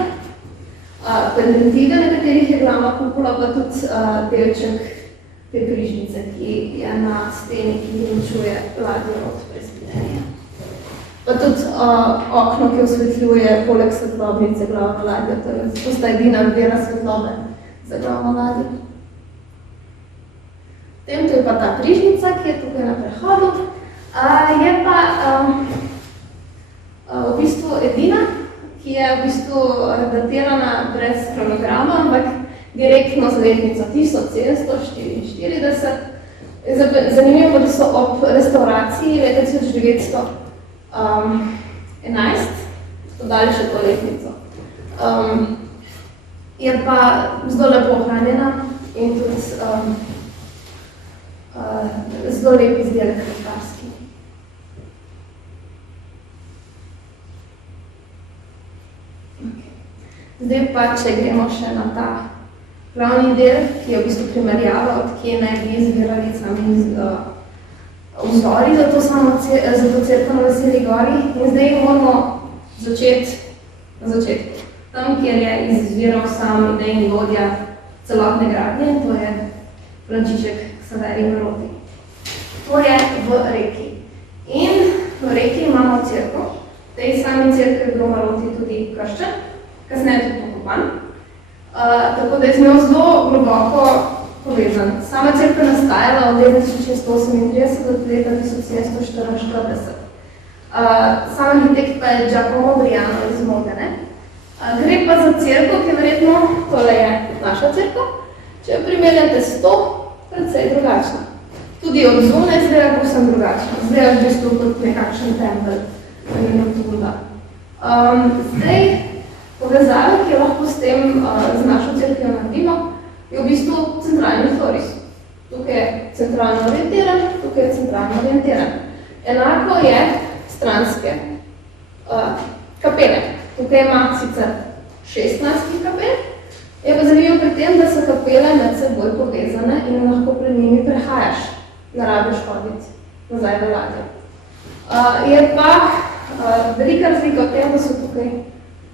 pendentive, na katerih je glavna kupola, pa tudi delček te križnice, ki je na steni, ki ločuje ladjo od prezbiterja. Pa tudi okno, ki osvetljuje poleg svetlobnice glavno ladjo, to sta edina vera svetlobe za glavno ladjo. Potem to je pa ta križnica, ki je tukaj na prehodu. Je pa v bistvu edina, ki je v bistvu datirana brez kronograma, ampak direktno z letnico 1744. Zanimivo, da so ob restauraciji leta 1911 dodali še to letnico. Je pa zelo lepo ohranjena in tudi zelo lep izdelek oltarski. Zdaj pa, če gremo še na ta glavni del, ki je v bistvu primerjava, od kje naj bi izvirali sami vzori za to cerkev na Veseli gori. In zdaj moramo začeti na začetku. tam, kjer je izviral sam idejni vodja celotne gradnje, to je Frančišek Ksaverij Maroty. To je v Reki. In v Reki imamo cerkev. V tej sami cerkvi je bil Maroty tudi krščen, kasneje tudi pokopan. Tako da je z njo zelo globoko povezan. Sama cerkev je nastajala od leta 1638 do leta 1744. Sam arhitekt pa je Giacomo Briano iz Modene. Gre pa za cerkev, ki verjetno, tole je naša cerkev, če jo primerjate s to, precej drugačna. Tudi od zunaj izgleda povsem drugačna. Izgleda v bistvu kot nekakšen tempelj. Zdaj, povezave, ki jo lahko s tem, z našo cerkvijo naredimo, je v bistvu centralni tloris. Tukaj je centralno orientiran, tukaj je centralno orientiran. Enako je stranske kapele. Tukaj ima sicer 16 kapel, je pa zanimivo pri tem, da so kapele med seboj povezane in lahko pred njimi prehajaš, ne rabiš hoditi nazaj v ladjo. Je pa velika razlika v tem, da so tukaj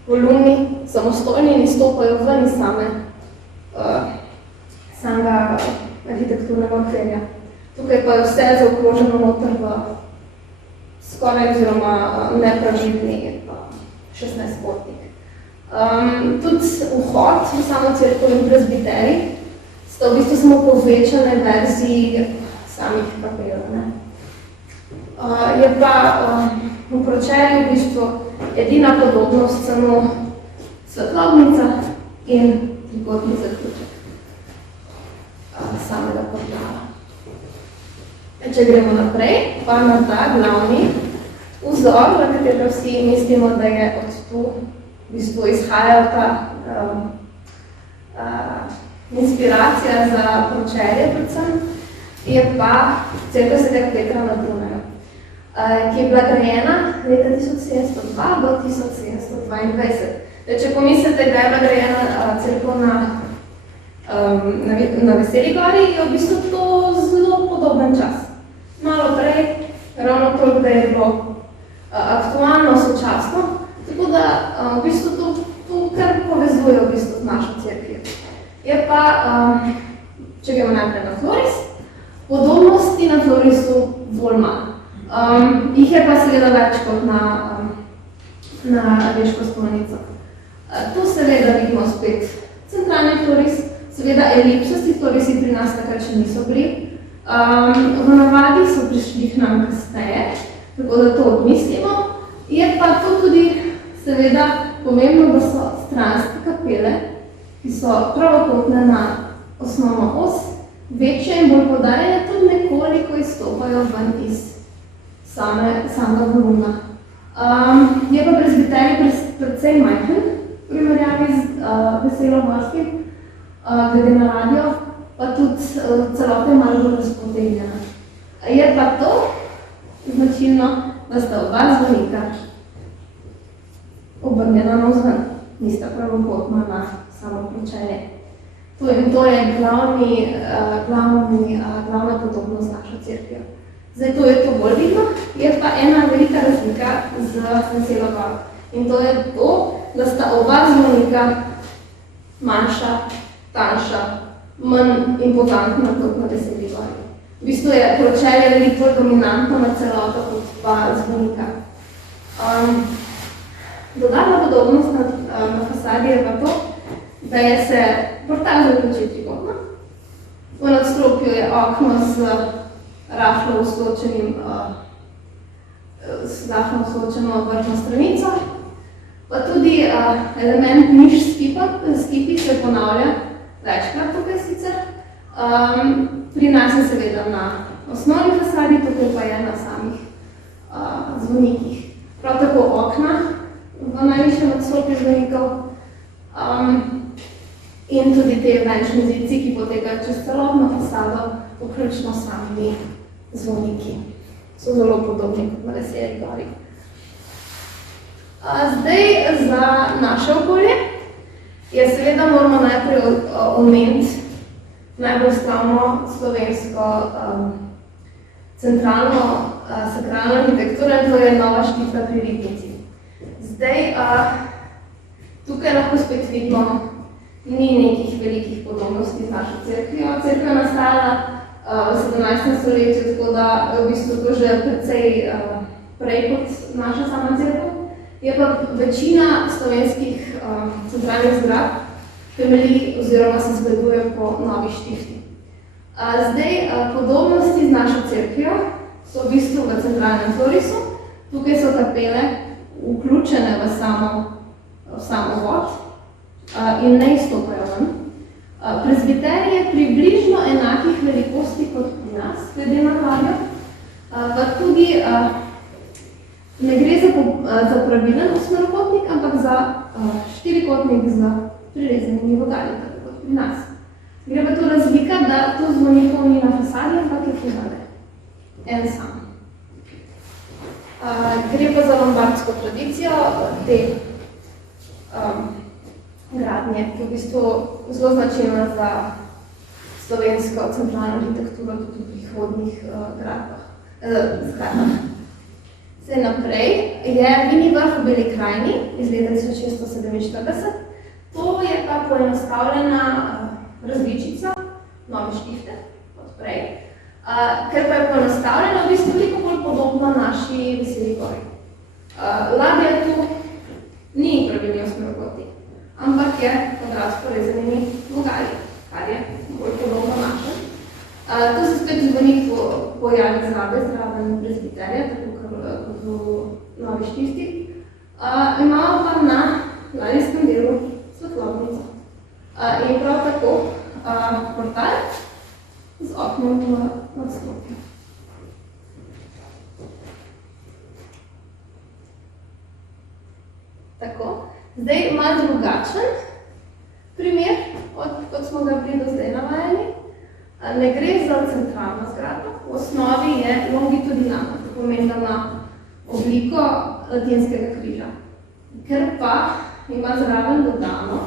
volumni samostojni in izstopajo ven iz samega arhitekturnega okvirja. Tukaj pa je vse zaokroženo noter v skoraj oziroma nepravilni 16-potnik. Tudi vhod v samo cerkev in prezbiterij sta v bistvu samo povečane verziji samih kapel. Je pa v pročelju v bistvu edina podobnost samo svetlobnica in trikotni zaključek samega portala. Če gremo naprej, pa na ta glavni vzor, na katerega vsi mislimo, da je od tu v bistvu izhajala ta inspiracija za pročelje predvsem, je pa cerkev Svetega Petra na Dunaju, ki je bila grajena leta 1702 do 1722. Če pomislite, da je bila grajena cerkev na Veseli gori, je v bistvu to zelo podoben čas. Malo prej, ravno toliko, da je bilo aktualno, sočasno, tako da v bistvu to kar povezuje v bistvu z našo cerkvijo. Je pa, če gremo najprej na tloris, podobnosti na tlorisu bolj manj. Jih je pa seveda več kot na Reško spomenico. Tu seveda vidimo spet centralni tloris, seveda elipsasti tlorisi pri nas takrat še niso bili. V navadi so prišli k nam kasneje, tako da to odmislimo. Je pa to tudi seveda pomembno, da so stranske kapele, ki so pravokotne na osnovno os, večje in bolj poudarjene, tudi nekoliko izstopajo ven iz samega volumna. Je pa prezbiterij precej majhen, v primerjavi z Veselo gorskim, glede na ladjo, pa tudi celotne malo bolj razpotegnjena. Je pa to značilno, da sta oba zvonika obrnjena navzven, nista pravokotna na samo pročelje. To je glavna podobnost našo cerkvijo. Zdaj, to je to bolj vidno, je pa ena velika razlika z Veselo goro. In to je to, da sta oba zvonika manjša, tanjša, manj impozantna kot na Veseli gori. V bistvu je pročelje veliko bolj dominantno na celoto kot pa zvonika. Dodatna podobnost na fasadi je pa to, da je se portal zaključil trikotno. V nadstropju je okno z rahlo usločeno vršno stranico, pa tudi element niš s kipi se ponavlja večkrat tukaj sicer. Pri nas je seveda na osnovni fasadi, tukaj pa je na samih zvonikih. Prav tako okna v najvišjem nadstropju zvonikov in tudi te venčni zidci, ki potekajo čez celotno fasado, vključno s samimi zvoniki. So zelo podobni kot na Veseli gori. Zdaj za naše okolje je seveda moramo najprej omeniti najbolj slavno slovensko centralno sakralno arhitekturo, to je Nova Štifta pri Ribnici. Zdaj, Tukaj lahko spet vidimo, ni nekih velikih podobnosti z našo cerkvijo. Cerkev je nastala v 17. stoletju, tako da je v bistvu to že precej prej kot naša sama cerkev. Je pa večina slovenskih centralnih zgradb temelji oziroma se zgleduje po Novi Štifti. Zdaj, podobnosti z našo cerkvijo so v bistvu v centralnem tlorisu. Tukaj so kapele vključene v samo vod in ne izstopajo ven. Prezbiterij je približno enakih velikosti kot pri nas, glede na ladjo, pa tudi ne gre za pravilen osmerokotnik, ampak za štirikotnik z prirezanimi vogali, tako kot pri nas. Gre pa tu razlika, da tu zvonikov ni na fasadi, ampak je pozadaj. En sam. Gre pa za lombardsko tradicijo te gradnje, ki je v bistvu zelo značilna za slovensko centralno arhitekturo tudi v prihodnjih zgradbah. Zdaj naprej je Vini vrh v Beli krajini iz leta 1647. To je pa poenostavljena različica Nove Štifte od prej, ker pa je poenostavljena v bistvu veliko bolj podobna naši Veseli gori. Ladja tu ni pravilni osmerokotnik, ampak je kvadrat s porezanimi vogali, kar je bolj podobno naše. Tu se spet zvonik pojavi zraven prezbiterja, tako kot v Novi Štifti. Imamo pa na ladijskem delu svetlobnico. In prav tako portal z oknom v nadstropju. Tako. Zdaj malo drugačen primer, kot smo ga bili do zdaj navajeni. Ne gre za centralno zgradbo, v osnovi je longitudinalna, to pomeni, da ima obliko latinskega križa. Ker pa ima zraven dodano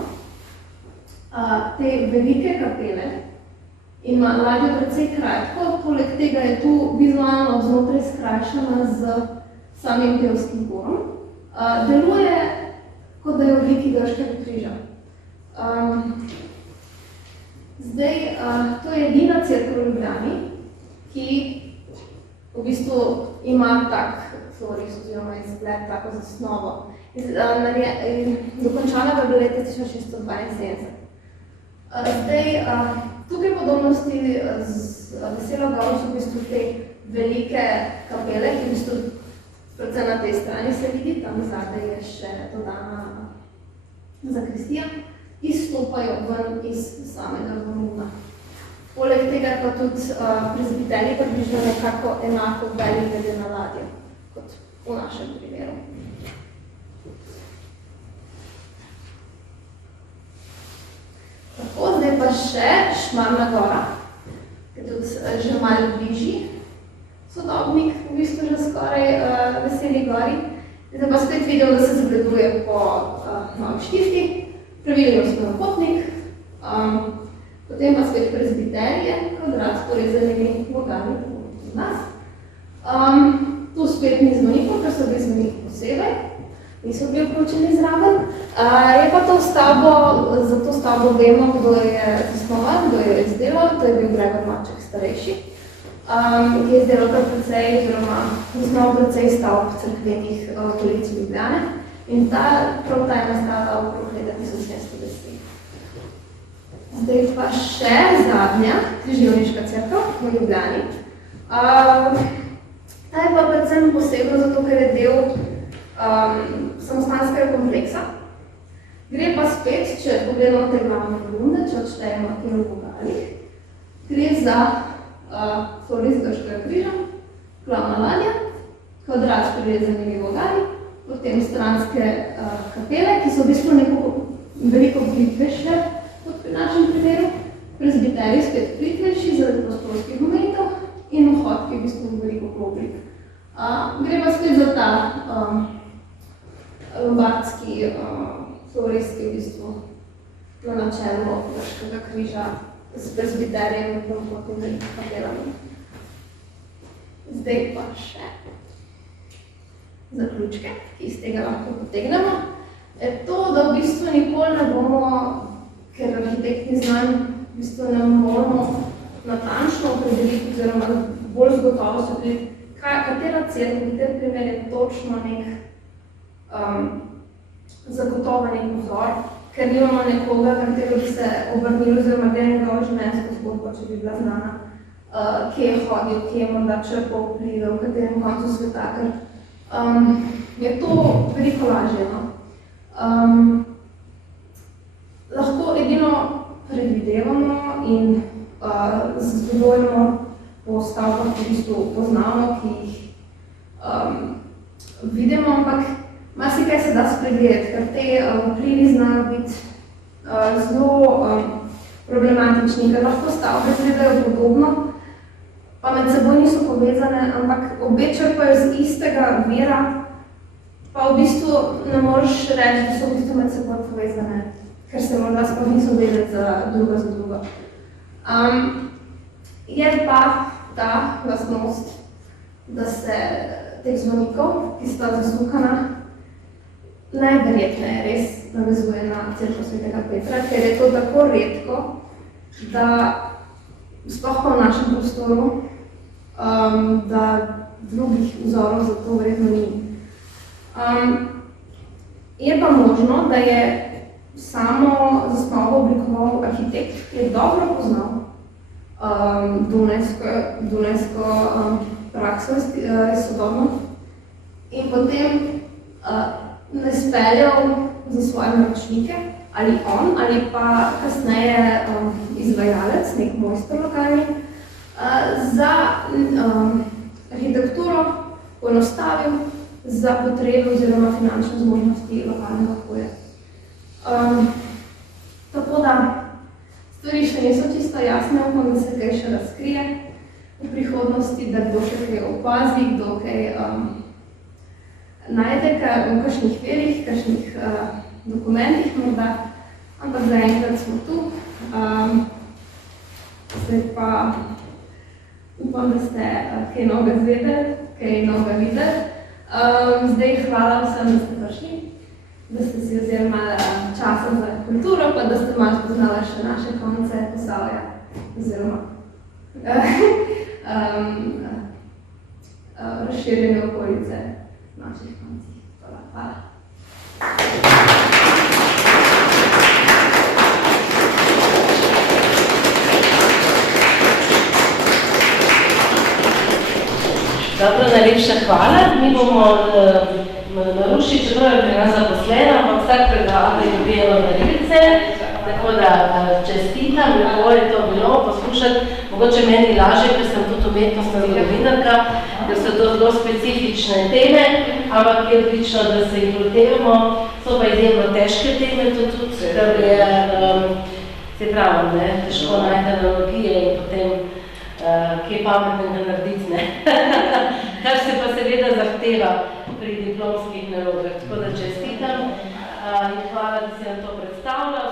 te velike kapele, ima ladjo precej kratko, poleg tega je tu vizualno znotraj skrajšana z samim pevskim gorom. Deluje, kot da je v obliki grškega križa. Zdaj, to je edina cerkev v Ljubljani, ki v bistvu ima tak tloris oziroma izgled, tako zasnovo. Dokončana pa je bila leta 1672. Zdaj, tukaj podobnosti z Veselo goro so v bistvu te velike kapele, ki v bistvu predvsem na tej strani se vidi, tam zadaj je še dodana zakristija, izstopajo ven iz samega zvonuna. Poleg tega pa tudi prezbiterij približno nekako enako velik glede na ladjo, kot v našem primeru. Tako, zdaj pa še Šmarna gora, ki je tudi že malo bližji sodobnik, v bistvu že skoraj Veseli gori. Zdaj pa spet videl, da se zgleduje po Novi Štifti, pravilni osmerokotnik, potem pa spet prezbiterije, kvadrat s porezanimi vogali od nas. Tu spet ni zvonikov, ker so bili zvoniki posebej, niso bili vključeni zraven. Je pa to stavbo, za to stavbo vemo, kdo je zasnoval, kdo je izdelal, to je bil Gregor Maček starejši, ki je izdelal kar precej, oziroma zasnoval precej stavb cerkvenih okolic Ljubljane. In prav ta je nastala okrog leta 1710. Zdaj pa še zadnja križevniška cerkev v Ljubljani. Ta je pa predvsem posebno zato, ker je del samostanskega kompleksa. Gre pa spet, če pogledamo te glavne kolumne, če odštejemo te v vogalih, gre za tloris grškega križa, glavna ladja, kvadrat s prirezanimi vogali, potem stranske kapele, ki so v bistvu veliko plitvejše kot pri našem primeru, prezbiterij spet plitvejši zaradi prostorskih omejitev in vhod, ki je v bistvu veliko oblik. Gre pa spet za ta lombardski tloris, ki je v bistvu na načelu grškega križa s prezbiterijem in pravokotnimi kapelami. Zdaj pa še zaključke, ki iz tega lahko potegnemo. je to, da v bistvu nikoli ne bomo, ker arhitekt ni znan, v bistvu ne moramo natančno opredeliti oziroma bolj z gotovostjo tudi, katera cerkev, kateri primer je točno nek zagotovo nek vzor, ker nimamo nekoga, na katero bi se obrnili oziroma gre njegova življenjska zgodba, če bi bila znana, kje je hodil, kje je morda črpal vplive, v katerem koncu sveta, ker je to veliko lažje. No? Lahko edino predvidevamo in zadovoljimo po stavkah, ki v bistvu poznamo, ki jih vidimo, ampak marsikaj se da spregledati, ker te vplivi znajo biti zelo problematični, ker lahko stavke izgledajo podobno, pa med seboj niso povezane, ampak obe črpajo z istega vira, pa v bistvu ne moreš reči, da so v bistvu med seboj povezane, ker se morda sploh niso vedeti za drugo. Je pa ta lastnost, da se teh zvonikov, ki sta zasukana, najverjetneje res navezuje na cerkev svetega Petra, ker je to tako redko, da sploh pa v našem prostoru, da drugih vzorov za to verjetno ni. Je pa možno, da je samo zasnovo oblikoval arhitekt, ki je dobro poznal dunajsko prakso sodobno in potem ne speljal za svoje naročnike, ali on, ali pa kasneje izvajalec, nek mojster lokalni, za arhitekturo poenostavil za potrebe oziroma finančne zmožnosti lokalnega okolja. Tako da stvari še niso čisto jasne, upam, da se kaj še razkrije v prihodnosti, da kdo še kaj opazi, kdo kaj najde v kakšnih verih, kakšnih dokumentih morda, ampak zaenkrat smo tu. Zdaj pa upam, da ste kaj novega izvedeli, kaj novega videli. Zdaj hvala vsem, da ste prišli, da ste si vzeli malo časa za kulturo, pa da ste malo spoznali še naše konce Posavja, oziroma razširjene okolice naših koncih. Hvala. Dobro, najlepša hvala. Mi bomo narušili, čeprav je pri nas zaposlena, ampak vsak predavatelj dobi eno darilce, tako da čestitam, lepo je to bilo poslušati. Mogoče meni lažje, ker sem tudi umetnostna zgodovinarka, ker so to zelo specifične teme, ampak je odlično, da se jih lotevamo. So pa izjemno težke teme, to tudi, da je, se pravi, težko najti analogije in potem kaj pametnega narediti, ne? Kar se pa seveda zahteva pri diplomskih nalogah. Tako da čestitam in hvala, da si nam to predstavlja.